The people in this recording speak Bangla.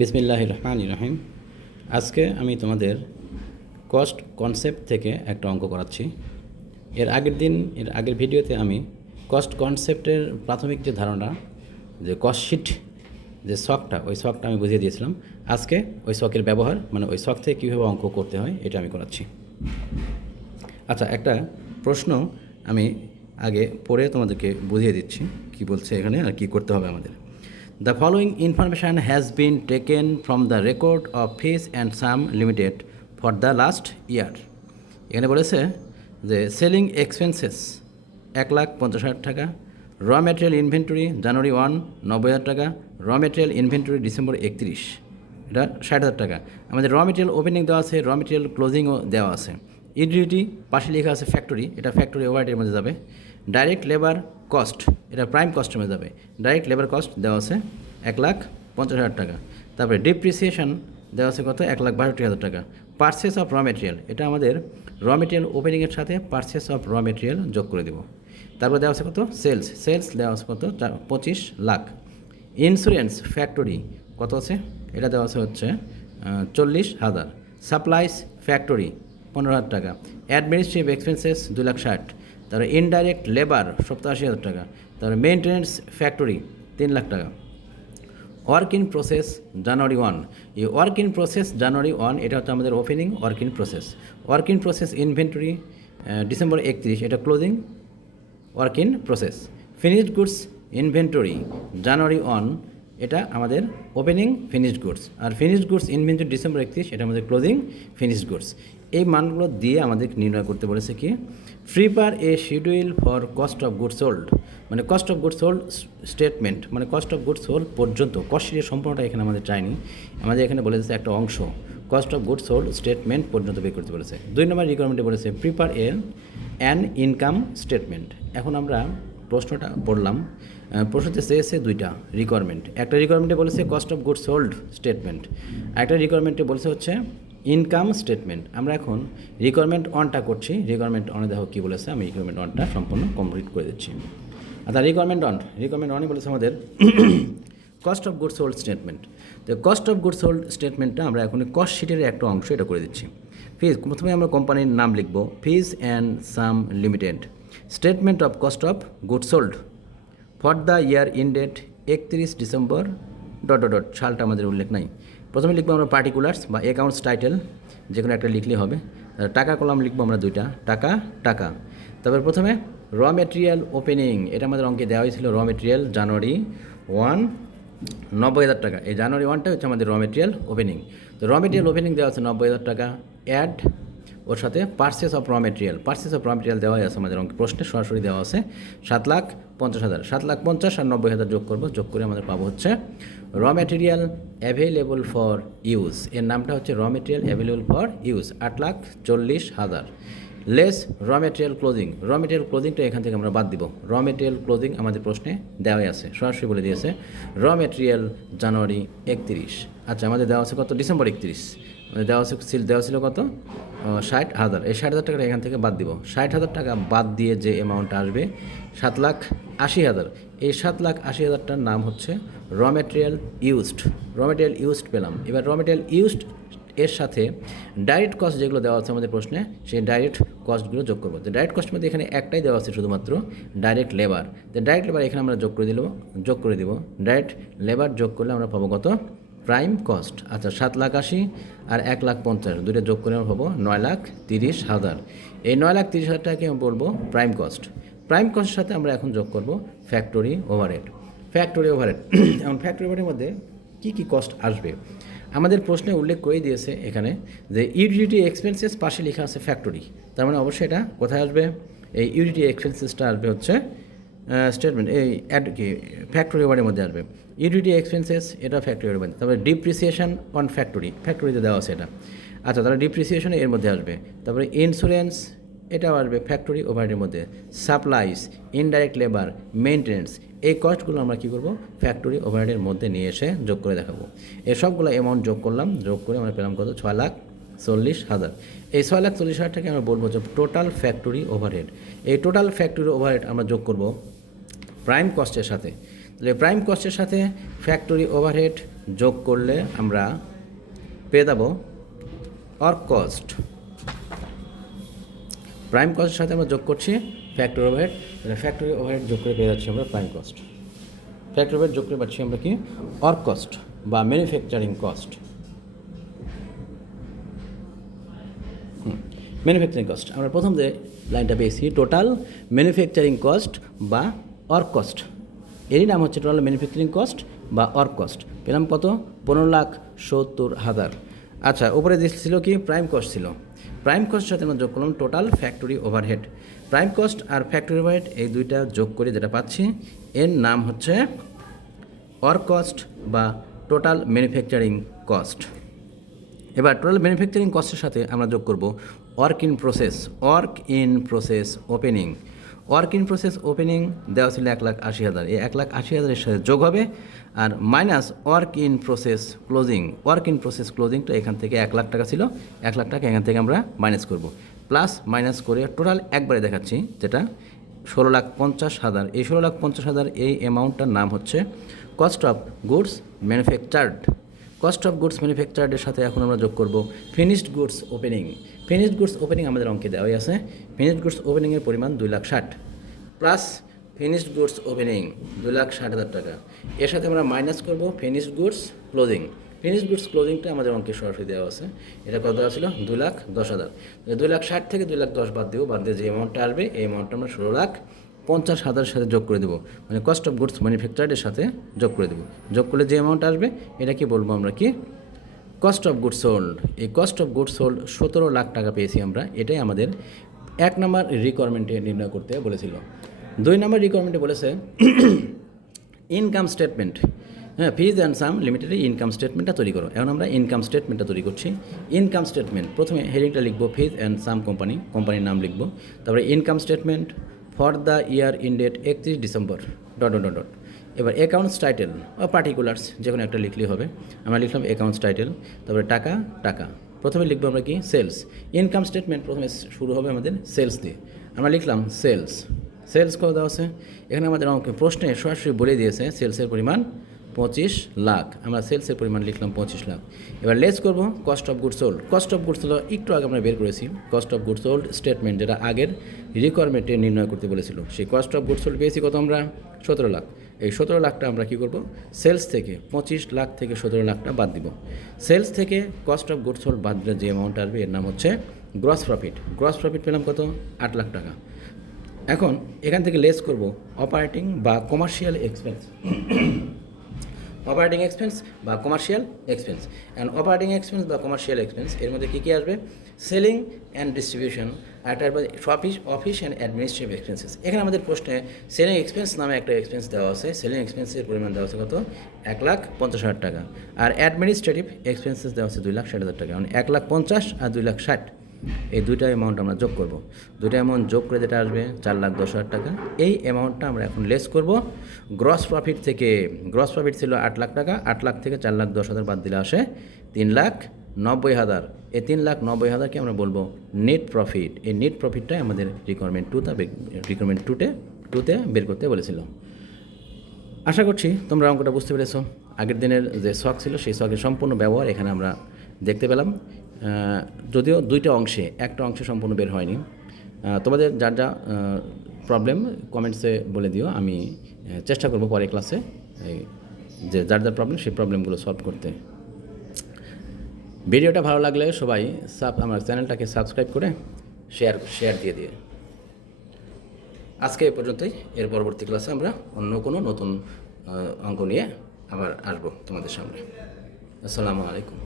বিসমিল্লাহির রহমানির রহিম। আজকে আমি তোমাদের কস্ট কনসেপ্ট থেকে একটা অঙ্ক করাচ্ছি। এর আগের ভিডিওতে আমি কস্ট কনসেপ্টের প্রাথমিক যে ধারণা, যে কস্ট শিট যে শখটা, ওই শখটা আমি বুঝিয়ে দিয়েছিলাম। আজকে ওই শখের ব্যবহার, মানে ওই শখ থেকে কীভাবে অঙ্ক করতে হয়, এটা আমি করাচ্ছি। আচ্ছা, একটা প্রশ্ন আমি আগে পড়ে তোমাদেরকে বুঝিয়ে দিচ্ছি কি বলছে এখানে আর কি করতে হবে আমাদের। The following information has been taken from the record of Fees and Sum Limited for the last year. এখানে বলেছে যে সেলিং এক্সপেন্সেস 1,50,000 টাকা, র ম্যাটেরিয়াল ইনভেন্টরি জানুয়ারি 1 90,000 টাকা, র ম্যাটেরিয়াল ইনভেন্টরি ডিসেম্বর 31 এটা 60,000 টাকা। আমাদের র ম্যাটেরিয়াল ওপেনিং দেওয়া আছে, র ম্যাটেরিয়াল ক্লোজিংও দেওয়া আছে। ইউটিলিটি পাশে লেখা আছে ফ্যাক্টরি, এটা ফ্যাক্টরি ওভারহেডের মধ্যে যাবে। ডাইরেক্ট লেবার কস্ট, এটা প্রাইম কস্টের মধ্যে যাবে। ডাইরেক্ট লেবার কস্ট দেওয়া আছে 1,50,000 টাকা। তারপরে ডিপ্রিসিয়েশন দেওয়া আছে কত, 1,62,000 টাকা। পারচেস অফ র মেটেরিয়াল, এটা আমাদের র মেটেরিয়াল ওপেনিংয়ের সাথে পারচেস অফ র মেটেরিয়াল যোগ করে দেবো। তারপর দেওয়া আছে কত, সেলস দেওয়া আছে কত, 25 লাখ। ইন্স্যুরেন্স ফ্যাক্টরি কত আছে, এটা দেওয়া আছে হচ্ছে 40,000। সাপ্লাইস ফ্যাক্টরি 15,000 টাকা। Administrative expenses 2,60,000। তারপরে ইনডাইরেক্ট লেবার 87,000 টাকা। তারপরে মেনটেন্যান্স ফ্যাক্টরি 3 লাখ টাকা। ওয়ার্ক ইন প্রসেস জানুয়ারি 1, এই ওয়ার্ক ইন প্রসেস জানুয়ারি 1 এটা হচ্ছে আমাদের opening work in process. Work in process inventory December 31 এটা closing work in process. Finished goods inventory January 1 এটা আমাদের ওপেনিং ফিনিশড গুডস, আর ফিনিশড গুডস ইনভেন্টরি ডিসেম্বর 31 এটা আমাদের ক্লোজিং ফিনিশড গুডস। এই মানগুলো দিয়ে আমাদের নির্ণয় করতে বলেছে কি, prepare a schedule for cost of goods sold, মানে cost of goods sold statement, মানে কস্ট অফ গুডস সোল্ড পর্যন্ত, কস্ট শিটের সম্পূর্ণটা এখানে আমাদের চাইনি, আমাদের এখানে বলেছে একটা অংশ cost of goods sold statement পর্যন্ত বের করতে বলেছে। 2 নম্বর রিকোয়ারমেন্টে বলেছে প্রিপেয়ার অ্যান ইনকাম স্টেটমেন্ট। এখন আমরা প্রশ্নটা পড়লাম, প্রশ্নতে চেয়েছে 2টা রিকোয়ারমেন্ট। একটা রিকোয়ারমেন্টে বলেছে cost of goods sold statement, একটা রিকোয়ারমেন্টে বলেছে হচ্ছে ইনকাম স্টেটমেন্ট। আমরা এখন রিকোয়ারমেন্ট 1টা করছি। রিকোয়ারমেন্ট 1-এ দেখো কী বলেছে, আমি রিকোয়ারমেন্ট 1টা সম্পূর্ণ কমপ্লিট করে দিচ্ছি। আচ্ছা, রিকোয়ারমেন্ট 1-এ বলেছে আমাদের cost of goods sold statement. তো কস্ট অফ গুডস সোল্ড স্টেটমেন্টটা আমরা এখন কস্ট শিটের একটা অংশ এটা করে দিচ্ছি। ফিজ, প্রথমে আমরা কোম্পানির নাম লিখব, Fiz and Sam limited. Statement of cost of goods sold for the year ended 31 December ... সালটা আমাদের উল্লেখ নাই। প্রথমে লিখবো আমরা পার্টিকুলার্স বা অ্যাকাউন্টস টাইটেল, যে কোনো একটা লিখলে হবে। টাকা কলাম লিখবো আমরা 2টা, টাকা। তারপর প্রথমে র মেটেরিয়াল ওপেনিং, এটা আমাদের অঙ্কে দেওয়া হয়েছিল র মেটেরিয়াল জানুয়ারি 1 90,000 টাকা। এই জানুয়ারি 1টা হচ্ছে আমাদের র মেটেরিয়াল ওপেনিং। তো র মেটেরিয়াল ওপেনিং দেওয়া আছে 90,000 টাকা। অ্যাড ওর সাথে পারচেস অফ র মেটেরিয়াল দেওয়া আছে আমাদের অঙ্কে, প্রশ্নে সরাসরি দেওয়া আছে 7,50,000। 7,50,000 আর 90,000 যোগ করবো, যোগ করে আমাদের পাবো হচ্ছে raw material available for use, এর নামটা হচ্ছে raw material available for use 8,40,000। Less raw material ক্লোজিংটা এখান থেকে আমরা বাদ দিব। র মেটেরিয়াল ক্লোজিং আমাদের প্রশ্নে দেওয়াই আছে, সরাসরি বলে দিয়েছে র মেটেরিয়াল জানুয়ারি 31। আচ্ছা, আমাদের দেওয়া আছে কত, ডিসেম্বর 31। আমাদের দেওয়া ছিল কত, 60,000। এই 60,000 টাকাটা এখান থেকে বাদ দিব। 60,000 টাকা বাদ দিয়ে যে অ্যামাউন্টটা আসবে 7,80,000। এই 7,80,000টার নাম হচ্ছে র মেটেরিয়াল ইউজড পেলাম। এবার র মেটেরিয়াল ইউজড এর সাথে ডাইরেক্ট কস্ট যেগুলো দেওয়া আছে আমাদের প্রশ্নে, সেই ডাইরেক্ট কস্টগুলো যোগ করবো। তো ডাইরেক্ট কস্টের মধ্যে এখানে একটাই দেওয়া আছে শুধুমাত্র ডাইরেক্ট লেবার। তো ডাইরেক্ট লেবার এখানে আমরা যোগ করে দিব। ডাইরেক্ট লেবার যোগ করলে আমরা পাবো কত, প্রাইম কস্ট। আচ্ছা, 7,80,000 আর 1,50,000 দুটো যোগ করে আমরা পাবো 9,30,000। এই 9,30,000 টাকাকে আমি বলবো প্রাইম কস্ট। প্রাইম কস্টের সাথে আমরা এখন যোগ করব ফ্যাক্টরি ওভারহেড। এখন ফ্যাক্টরি ওভারহেডের মধ্যে কী কস্ট আসবে আমাদের প্রশ্নে উল্লেখ করে দিয়েছে এখানে যে ইউটিলিটি এক্সপেন্সেস পাশে লেখা আছে ফ্যাক্টরি, তার মানে অবশ্যই এটা কোথায় আসবে, এই ইউটিলিটি এক্সপেন্সেসটা আসবে হচ্ছে স্টেটমেন্ট এই ফ্যাক্টরি ওভারের মধ্যে আসবে। ইউটিলিটি এক্সপেন্সেস এটা ফ্যাক্টরি ওভারের মধ্যে। তারপরে ডিপ্রিসিয়েশন অন ফ্যাক্টরিতে দেওয়া আছে এটা। আচ্ছা, তাহলে ডিপ্রিসিয়েশন এর মধ্যে আসবে। তারপরে ইন্স্যুরেন্স এটাও আসবে ফ্যাক্টরি ওভারের মধ্যে। সাপ্লাইস, ইনডাইরেক্ট লেবার, মেনটেন্যান্স, এই কস্টগুলো আমরা কী করবো, ফ্যাক্টরি ওভারহেডের মধ্যে নিয়ে এসে যোগ করে দেখাবো। এই সবগুলো অ্যামাউন্ট যোগ করলাম, যোগ করে আমরা পেলাম কত, 6,40,000। এই 6,40,000 টাকা আমরা বলবো যে টোটাল ফ্যাক্টরি ওভারহেড। এই টোটাল ফ্যাক্টরি ওভারহেড আমরা যোগ করব প্রাইম কস্টের সাথে। তাহলে প্রাইম কস্টের সাথে ফ্যাক্টরি ওভারহেড যোগ করলে আমরা পেয়ে যাব ওয়ার্ক কস্ট। প্রাইম কস্টের সাথে আমরা যোগ করছি ফ্যাক্টরি ওভারহেড, ফ্যাক্টরি ওভারহেড যোগ করে পেয়ে যাচ্ছি আমরা প্রাইম কস্ট। ফ্যাক্টরি ওভারহেড যোগ করে পাচ্ছি আমরা কি ওয়ার্ক কস্ট বা ম্যানুফ্যাকচারিং কস্ট। ম্যানুফ্যাকচারিং কস্ট আমরা প্রথম যে লাইনটা পেয়েছি টোটাল ম্যানুফ্যাকচারিং কস্ট বা ওয়ার্ক কস্ট, এরই নাম হচ্ছে টোটাল ম্যানুফ্যাকচারিং কস্ট বা ওয়ার্ক কস্ট। পেলাম কত? 15,70,000। আচ্ছা, উপরে ছিল কি প্রাইম কস্ট ছিল, প্রাইম কস্টের সাথে আমরা যোগ করলাম total factory overhead. Prime cost আর ফ্যাক্টরি ওভারহেড এই দুইটা যোগ করে যেটা পাচ্ছি এর নাম হচ্ছে ওয়ার্ক কস্ট বা টোটাল ম্যানুফ্যাকচারিং কস্ট। এবার টোটাল ম্যানুফ্যাকচারিং কস্টের সাথে আমরা যোগ করব work in process opening. Work in process opening দেওয়া ছিল 1,80,000, এই 1,80,000-এর সাথে যোগ হবে আর minus work in process closing. Work in process ক্লোজিংটা এখান থেকে 1,00,000 টাকা ছিল, 1,00,000 টাকা এখান থেকে আমরা মাইনাস করব, প্লাস মাইনাস করে টোটাল একবারে দেখাচ্ছি যেটা 16,50,000। এই 16,50,000 এই অ্যামাউন্টটার নাম হচ্ছে cost of goods manufactured. Cost of goods ম্যানুফ্যাকচার্ডের সাথে এখন আমরা যোগ করব finished goods opening. Finished goods opening আমাদের অঙ্কে দেওয়াই আছে, ফিনিশড গুডস ওপেনিংয়ের পরিমাণ 2,60,000 প্লাস ফিনিশড গুডস ওপেনিং 2,60,000 টাকা। এর সাথে আমরা মাইনাস করব finished goods closing. Finished goods ক্লোজিংটা আমাদের অঙ্কে সরাসরি দেওয়া আছে, এটা কত দেওয়া ছিল 2,10,000। 2,60,000 থেকে 2,10,000 বাদ দেবো, বাদ দিয়ে যে অ্যামাউন্টটা আসবে এই অ্যামাউন্টটা আমরা 16,50,000-এর সাথে যোগ করে দেবো, মানে কস্ট অফ গুডস ম্যানুফ্যাকচার্ডের সাথে যোগ করে দেবো। যোগ করলে যে অ্যামাউন্ট আসবে এটা কি বলবো আমরা কি কস্ট অফ গুডস সোল্ড। এই কস্ট অফ গুডস সোল্ড 17,00,000 টাকা পেয়েছি আমরা, এটাই আমাদের 1 নম্বর রিকোয়ারমেন্টে নির্ণয় করতে বলেছিল। 2 নম্বর রিকোয়ারমেন্টে বলেছে ইনকাম স্টেটমেন্ট। হ্যাঁ, ফিজ অ্যান্ড সাম লিমিটেডের ইনকাম স্টেটমেন্টটা তৈরি করো। এখন আমরা ইনকাম স্টেটমেন্টটা তৈরি করছি। ইনকাম স্টেটমেন্ট প্রথমে হেডিংটা লিখবো ফিজ অ্যান্ড সাম কোম্পানির নাম লিখবো, তারপরে income statement for the year ended 31 December ... এবার অ্যাকাউন্টস টাইটেল বা পার্টিকুলার্স যে কোনো একটা লিখলেই হবে। আমরা লিখলাম অ্যাকাউন্টস টাইটেল, তারপরে টাকা প্রথমে লিখবো আমরা কি সেলস। ইনকাম স্টেটমেন্ট প্রথমে শুরু হবে আমাদের সেলস দিয়ে, আমরা লিখলাম সেলস কত দেওয়া আছে এখানে আমাদের প্রশ্নে সরাসরি বলে দিয়েছে সেলসের পরিমাণ 25 লাখ, আমরা সেলসের পরিমাণ লিখলাম 25 লাখ। এবার লেস করব cost of goods sold. Cost of goods sold একটু আগে আমরা বের করেছি, cost of goods sold statement যেটা আগের রিকোয়ারমেন্টে নির্ণয় করতে বলেছিল, সেই কস্ট অফ গুডস সোল্ড পেয়েছি কত আমরা 17 লাখ। এই 17 লাখটা আমরা কী করব সেলস থেকে 25 লাখ থেকে 17 লাখটা বাদ দিব। সেলস থেকে কস্ট অফ গুডস সোল্ড বাদ দিলে যে অ্যামাউন্ট আসবে এর নাম হচ্ছে গ্রস প্রফিট। গ্রস প্রফিট পেলাম কত 8 লাখ টাকা। এখন এখান থেকে লেস করব অপারেটিং বা কমার্শিয়াল এক্সপেন্স। অপারেটিং এক্সপেন্স বা commercial expense. And operating expense বা কমার্শিয়াল এক্সপেন্স এর মধ্যে কী আসবে সেলিং অ্যান্ড ডিস্ট্রিবিউশন, আর তারপরে অফিস অ্যান্ড অ্যাডমিনিস্ট্রেটিভ এক্সপেন্সেস। এখানে আমাদের প্রশ্নে সেলিং এক্সপেন্স নামে একটা এক্সপেন্স দেওয়া আছে, সেলিং এক্সপেন্সের পরিমাণ দেওয়া আছে কত 1,50,000 টাকা, আর অ্যাডমিনিস্ট্রেটিভ এক্সপেন্সেস দেওয়া আছে 2,60,000 টাকা, মানে 1,50,000 আর 2,60,000 এই দুইটা অ্যামাউন্ট আমরা যোগ করব। দুইটা অ্যামাউন্ট যোগ করে যেটা আসবে 4,10,000 টাকা। এই অ্যামাউন্টটা আমরা এখন লেস করব গ্রস প্রফিট থেকে। গ্রস প্রফিট ছিল 8 লাখ টাকা, 8 লাখ থেকে 4,10,000 বাদ দিলে আসে 3,90,000। এই 3,90,000কে আমরা বলবো নেট প্রফিট। এই নেট প্রফিটটাই আমাদের রিকোয়ারমেন্ট টুতে বের করতে বলেছিল। আশা করছি তোমরা অঙ্কটা বুঝতে পেরেছো। আগের দিনের যে শখ ছিল সেই শখের সম্পূর্ণ ব্যবহার এখানে আমরা দেখতে পেলাম, যদিও দুইটা অংশে, একটা অংশে সম্পূর্ণ বের হয়নি। তোমাদের যার যা প্রবলেম কমেন্টসে বলে দিও, আমি চেষ্টা করব পরে ক্লাসে যে যার যার প্রবলেম সেই প্রবলেমগুলো সলভ করতে। ভিডিওটা ভালো লাগলে সবাই আমার চ্যানেলটাকে সাবস্ক্রাইব করে শেয়ার দিয়ে আজকে এই পর্যন্তই। এর পরবর্তী ক্লাসে আমরা অন্য কোনো নতুন অঙ্ক নিয়ে আবার আসবো তোমাদের সামনে। আসসালামু আলাইকুম।